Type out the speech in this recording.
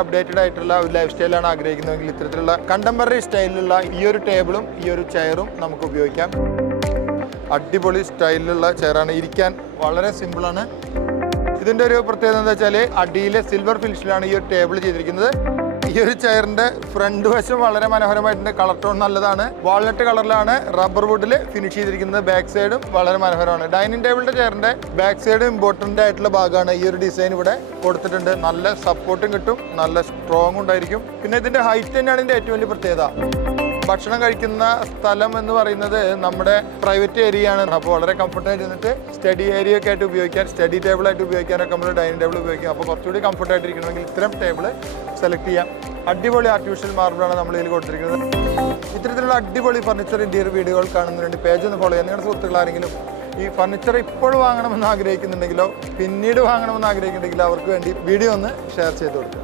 Updated ആയിട്ടുള്ള ഒരു life സ്റ്റൈലാണ് ആഗ്രഹിക്കുന്നതെങ്കിൽ ഇത്തരത്തിലുള്ള കണ്ടംപററി സ്റ്റൈലിലുള്ള ഈ ഒരു ടേബിളും ഈ ഒരു ചെയറും നമുക്ക് ഉപയോഗിക്കാം. അടിപൊളി സ്റ്റൈലിലുള്ള ചെയറാണ്, ഇരിക്കാൻ വളരെ സിമ്പിളാണ്. ഇതിൻ്റെ ഒരു പ്രത്യേകത എന്താ വെച്ചാൽ അടിയിൽ സിൽവർ ഫിനിഷിലാണ് ഈ ഒരു ടേബിൾ ചെയ്തിരിക്കുന്നത്. ഈ ഒരു ചെയറിന്റെ ഫ്രണ്ട് വശം വളരെ മനോഹരമായിട്ടുണ്ട്, കളർ ടോൺ നല്ലതാണ്, വാൾനട്ട് കളറിലാണ് റബ്ബർ വുഡിൽ ഫിനിഷ് ചെയ്തിരിക്കുന്നത്. ബാക്ക് സൈഡും വളരെ മനോഹരമാണ്. ഡൈനിങ് ടേബിളിന്റെ ചെയറിന്റെ ബാക്ക് സൈഡ് ഇമ്പോർട്ടൻ്റ് ആയിട്ടുള്ള ഭാഗമാണ്. ഈ ഒരു ഡിസൈൻ ഇവിടെ കൊടുത്തിട്ടുണ്ട്. നല്ല സപ്പോർട്ടും കിട്ടും, നല്ല സ്ട്രോങ് ഉണ്ടായിരിക്കും. പിന്നെ ഇതിന്റെ ഹൈറ്റ് തന്നെയാണ് ഇതിന്റെ ഏറ്റവും വലിയ പ്രത്യേകത. ഭക്ഷണം കഴിക്കുന്ന സ്ഥലം എന്ന് പറയുന്നത് നമ്മുടെ പ്രൈവറ്റ് ഏരിയ ആണ്. അപ്പോൾ വളരെ കംഫർട്ടായിട്ട് ഇരുന്നിട്ട് സ്റ്റഡി ഏരിയ ഒക്കെ ആയിട്ട് ഉപയോഗിക്കാൻ, സ്റ്റഡി ടേബിൾ ആയിട്ട് ഉപയോഗിക്കാനൊക്കെ നമ്മൾ ഡൈനിങ് ടേബിൾ ഉപയോഗിക്കാം. അപ്പോൾ കുറച്ചുകൂടി കംഫർട്ടായിട്ട് ഇരിക്കണമെങ്കിൽ ഇത്തരം ടേബിൾ സെലക്ട് ചെയ്യാം. അടിപൊളി ആർട്ടിഫിഷ്യൽ മാർബിളാണ് നമ്മൾ ഇതിൽ കൊടുത്തിരിക്കുന്നത്. ഇത്തരത്തിലുള്ള അടിപൊളി ഫർണിച്ചർ ഇന്റീരിയർ വീഡിയോകൾ കാണുന്നതിന് പേജ് ഒന്ന് ഫോളോ ചെയ്യാം. നിങ്ങളുടെ സുഹൃത്തുക്കൾ ആരെങ്കിലും ഈ ഫർണിച്ചർ ഇപ്പോൾ വാങ്ങണമെന്ന് ആഗ്രഹിക്കുന്നുണ്ടെങ്കിലോ പിന്നീട് വാങ്ങണമെന്ന് ആഗ്രഹിക്കുന്നുണ്ടെങ്കിലോ അവർക്ക് വേണ്ടി വീഡിയോ ഒന്ന് ഷെയർ ചെയ്ത് കൊടുക്കുക.